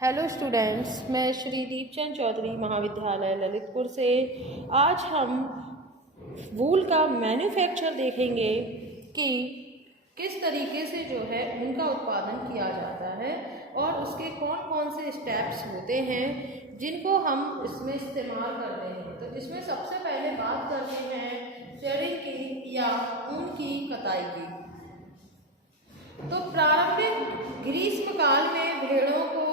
Hello students, मैं श्री दीपचंद चौधरी महाविद्यालय ललितपुर से आज हम वूल का मैन्युफैक्चर देखेंगे कि किस तरीके से जो है उनका उत्पादन किया जाता है और उसके कौन कौन से स्टेप्स होते हैं जिनको हम इसमें इस्तेमाल करते हैं। तो इसमें सबसे पहले बात करते हैं शेडिंग की या ऊन की कताई की। तो प्रारंभिक ग्रीष्म काल में भेड़ों को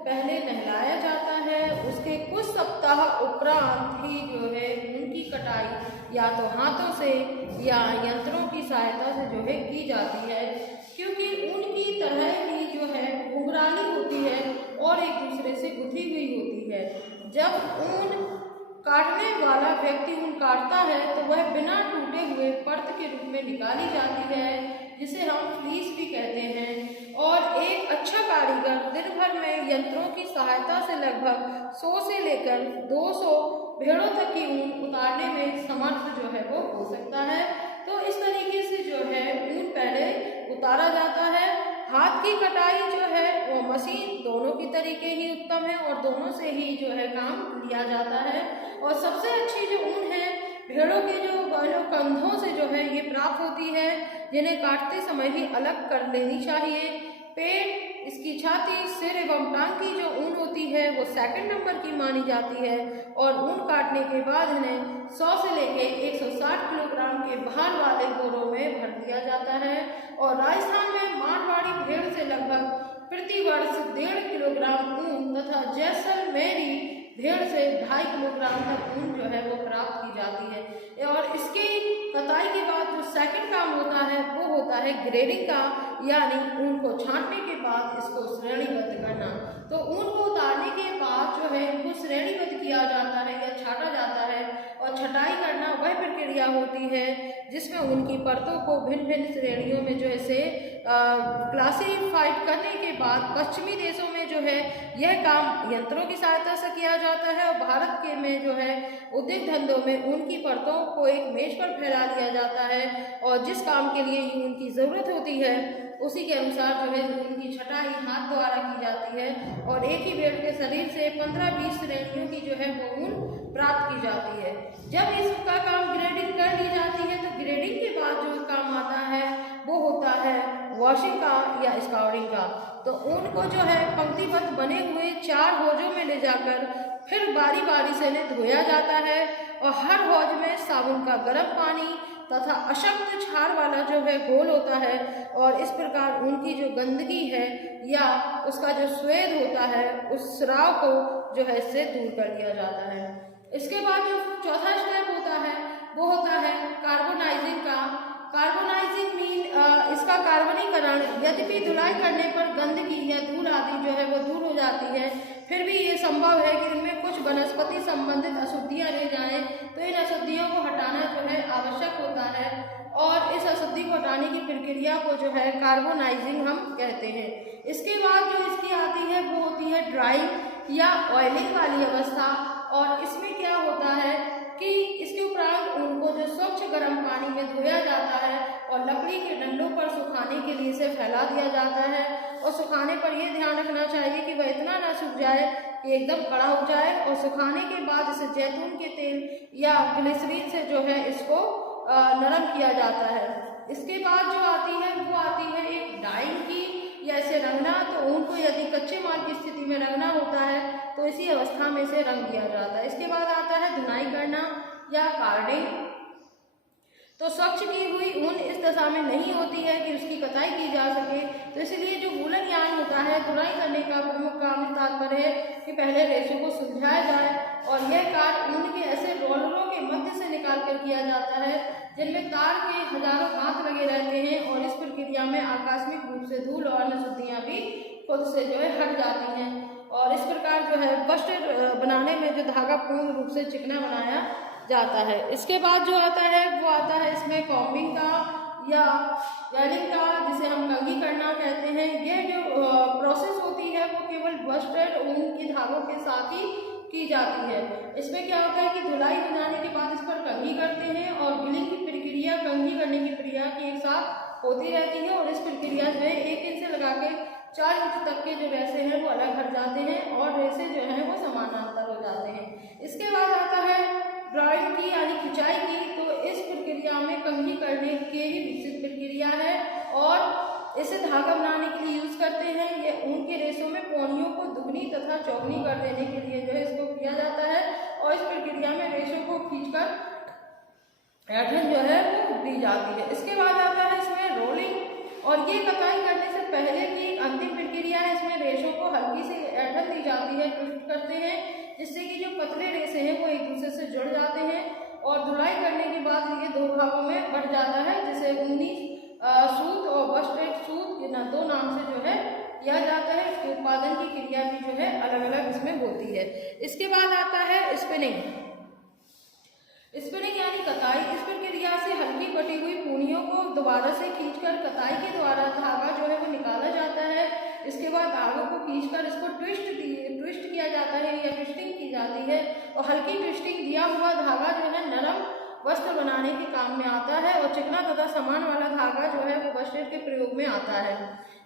पहले नहलाया जाता है, उसके कुछ सप्ताह उपरांत ही जो है उनकी कटाई या तो हाथों से या यंत्रों की सहायता से जो है की जाती है, क्योंकि ऊन की तरह ही जो है घुंघराली होती है और एक दूसरे से गुथी हुई होती है। जब ऊन काटने वाला व्यक्ति ऊन काटता है तो वह बिना टूटे हुए परत के रूप में निकाली जाती है, जिसे हम फ्लीस भी कहते हैं। और एक अच्छा कारीगर दिन भर में यंत्रों की सहायता से लगभग 100 से लेकर 200 भेड़ों तक की ऊन उतारने में समर्थ जो है वो हो सकता है। तो इस तरीके से जो है ऊन पहले उतारा जाता है। हाथ की कटाई जो है वो मशीन दोनों की तरीके ही उत्तम है और दोनों से ही जो है काम लिया जाता है। और सबसे अच्छी जो ऊन है भेड़ों के जो कंधों से जो है ये प्राप्त होती है, जिन्हें काटते समय ही अलग कर लेनी चाहिए। पेट, इसकी छाती, सिर एवं टांग की जो ऊन होती है वो सेकंड नंबर की मानी जाती है और ऊन काटने के बाद इन्हें 100 से लेके 160 किलोग्राम के भार वाले बोरों में भर दिया जाता है। और राजस्थान में मारवाड़ी भेड़ से लगभग प्रति वर्ष 1.5 किलोग्राम ऊन तथा जैसलमेरी भेड़ से 2.5 किलोग्राम तक ऊन जो है वो प्राप्त की जाती है। और इसकी कताई के बाद जो सेकंड काम होता है वो होता है ग्रेडिंग का, यानी ऊन को छांटने के बाद इसको श्रेणीबद्ध करना। तो ऊन को उतारने के बाद जो है इनको श्रेणीबद्ध किया जाता है या छाटा जाता है। और छटाई करना वह प्रक्रिया होती है जिसमें उनकी परतों को भिन्न भिन्न श्रेणियों में जो है क्लासिफाइड करने के बाद पश्चिमी देशों में जो है यह काम यंत्रों की सहायता से किया जाता है और भारत के में जो है उद्योग धंधों में ऊन की परतों को एक मेज पर फैला दिया जाता है और जिस काम के लिए ऊन की ज़रूरत होती है उसी के अनुसार जो है ऊन की छटाई हाथ द्वारा की जाती है। और एक ही भेड़ के शरीर से 15-20 श्रेणियों की जो है वो ऊन प्राप्त की जाती है। जब इसका काम ग्रेडिंग कर ली जाती है तो ग्रेडिंग के बाद जो काम आता है वो होता है वॉशिंग का या स्काउरिंग का। तो ऊन को जो है पंक्तिबद्ध बने हुए 4 हौजों में ले जाकर फिर बारी बारी से इन्हें धोया जाता है और हर हौज में साबुन का गर्म पानी तथा अशक्त क्षार वाला जो है घोल होता है और इस प्रकार उनकी जो गंदगी है या उसका जो स्वेद होता है उस स्राव को जो है इससे दूर कर दिया जाता है। इसके बाद जो चौथा स्टेप होता है वो होता है कार्बोनाइजिंग का। कार्बोनाइजिंग मीन इसका कार्बनीकरण। यद्यपि धुलाई करने पर गंदगी या धूल आदि जो है वो दूर हो जाती है, फिर भी ये संभव है कि इनमें कुछ वनस्पति संबंधित अशुद्धियां रह जाएं, तो इन अशुद्धियों को हटाना जो है आवश्यक होता है और इस अशुद्धि को हटाने की प्रक्रिया को जो है कार्बोनाइजिंग हम कहते हैं। इसके बाद जो इसकी आती है वो होती है ड्राइंग या ऑयलिंग वाली अवस्था। और इसमें क्या होता है कि इसके उपरांत उनको जो स्वच्छ गर्म पानी में धोया जाता है और लकड़ी के डंडों पर सुखाने के लिए इसे फैला दिया जाता है। और सुखाने पर यह ध्यान रखना चाहिए कि वह इतना ना सूख जाए कि एकदम कड़ा हो जाए। और सुखाने के बाद इसे जैतून के तेल या ग्लिसरीन से जो है इसको नरम किया जाता है। इसके बाद जो आती है वो आती है एक डाइंग की या इसे रंगना। तो ऊन को यदि कच्चे माल की स्थिति में रंगना होता है तो इसी अवस्था में इसे रंग दिया जाता है। इसके बाद आता है धुनाई करना या कार्डिंग। तो स्वच्छ की हुई ऊन इस दशा में नहीं होती है कि उसकी कताई की जा सके, तो इसलिए जो वूलन यार्न होता है धुनाई करने का प्रमुख काम तात्पर्य है कि पहले रेशों को सुलझाया जाए और यह कार्य ऊन के ऐसे रोलरों के मध्य से निकाल कर किया जाता है जिनमें तार के हजारों हाथ लगे रहते हैं और इस प्रक्रिया में आकस्मिक रूप से धूल और अशुद्धियां भी खुद से जो है हट जाती हैं। और इस प्रकार जो है वस्त्र बनाने में जो धागा पूर्ण रूप से चिकना बनाया जाता है। इसके बाद जो आता है वो आता है इसमें कॉम्बिंग का या यार्निंग का, जिसे हम कंघी करना कहते हैं। ये जो प्रोसेस होती है वो केवल वस्त्र ऊन के धागों के साथ ही की जाती है। इसमें क्या होता है कि धुलाई हो जाने के बाद इस पर कंघी करते हैं और गिलिंग की प्रक्रिया कंघी करने की प्रक्रिया की एक साथ होती रहती है और इस प्रक्रिया में एक इंच से लगा के 4 इंच तक के जो रेसे हैं वो अलग हट जाते हैं और रेसे जो हैं वो समानांतर हो जाते हैं। इसके बाद आता है ड्राइंग की यानी खिंचाई की। तो इस प्रक्रिया में कंघी करने के ही विकसित प्रक्रिया है और इसे धागा बनाने के लिए यूज करते हैं। ये ऊन के रेशों में पौनियों को दुगनी तथा चौगनी कर देने के लिए जो है इसको किया जाता है और इस प्रक्रिया में रेशों को खींचकर ऐंठन जो है वो दी जाती है। इसके बाद आता है इसमें रोलिंग और ये कताई करने से पहले की अंतिम प्रक्रिया है। इसमें रेशों को हल्की से ऐंठन दी जाती है, ट्विस्ट करते हैं जिससे कि जो पतले रेशे हैं वो एक दूसरे से जुड़ जाते हैं और धुलाई करने के बाद ये 2 भागों में बढ़ जाता है जिसे ऊनी सूत और बस्टेड सूत ये दो नाम से जो है किया जाता है। इसके उत्पादन की क्रिया भी जो है अलग अलग इसमें होती है। इसके बाद आता है स्पिनिंग। स्पिनिंग यानी कताई। इस प्रक्रिया से हल्की कटी हुई पूनियों को दोबारा से खींचकर कताई के द्वारा धागा जो है वो निकाला जाता है। इसके बाद धागों को खींचकर इसको ट्विस्ट किया जाता है या ट्विस्टिंग की जाती है और हल्की ट्विस्टिंग दिया हुआ धागा जो है नरम वस्त्र बनाने के काम में आता है और चिकना तथा समान वाला धागा जो है वो बस्टेड के प्रयोग में आता है।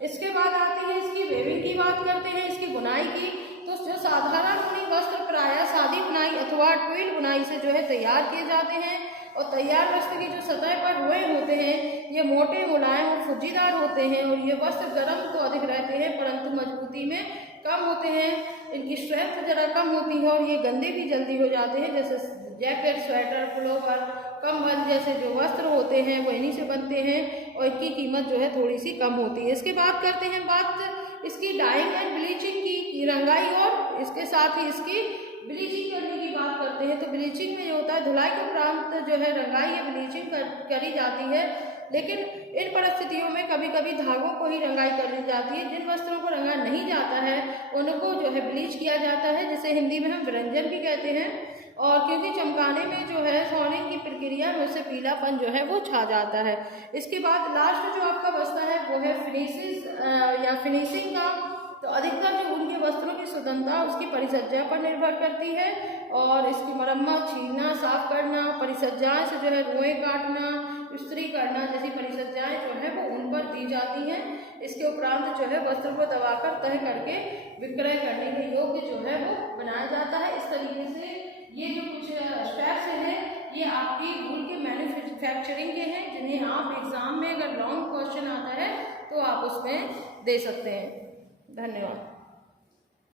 इसके बाद आती है इसकी वेविंग की बात करते हैं, इसकी बुनाई की। तो जो साधारण ऊनी वस्त्र प्रायः सादी बुनाई अथवा ट्विल बुनाई से जो है तैयार किए जाते हैं और तैयार वस्त्र की जो सतह पर रोए होते हैं ये मोटे, मुलायम और फुज्जीदार होते हैं और ये वस्त्र गर्म तो अधिक रहते हैं परंतु मजबूती में कम होते हैं। इनकी स्ट्रेंथ जरा कम होती है और ये गंदे भी जल्दी हो जाते हैं। जैसे जैकेट, स्वेटर, पुलोवर, कंबल जैसे जो वस्त्र होते हैं वो इन्हीं से बनते हैं और इनकी कीमत जो है थोड़ी सी कम होती है। इसके बाद करते हैं बात इसकी डाइंग एंड ब्लीचिंग की, रंगाई और इसके साथ ही इसकी ब्लीचिंग करने की बात करते हैं। तो ब्लीचिंग में ये होता है धुलाई के उपरांत जो है रंगाई या ब्लीचिंग करी जाती है, लेकिन इन परिस्थितियों में कभी कभी धागों को ही रंगाई कर दी जाती है। जिन वस्त्रों को रंगा नहीं जाता है उनको जो है ब्लीच किया जाता है जिसे हिंदी में हम विरंजन भी कहते हैं और क्योंकि चमकाने में जो है सॉनिंग की प्रक्रिया में उससे पीलापन जो है वो छा जाता है। इसके बाद लास्ट जो आपका बचता है वो है फिनिशिंग का। तो अधिकतर जो उनके वस्त्रों की सुगंधता उसकी परिसज्जा पर निर्भर करती है और इसकी मरम्मत, छीलना, साफ करना, परिसज्जाएं से जो है रोएं काटना, इस्त्री करना जैसी परिसज्जाएं जो है वो उन पर दी जाती हैं। इसके उपरांत जो है वस्त्र को दबाकर तह करके विक्रय करने के योग्य जो है वो बनाया जाता है। इस तरीके से ये जो कुछ स्टेप्स हैं ये आपकी वूल के मैन्युफैक्चरिंग के हैं जिन्हें आप एग्जाम में अगर लॉन्ग क्वेश्चन आता है तो आप उसमें दे सकते हैं। धन्यवाद।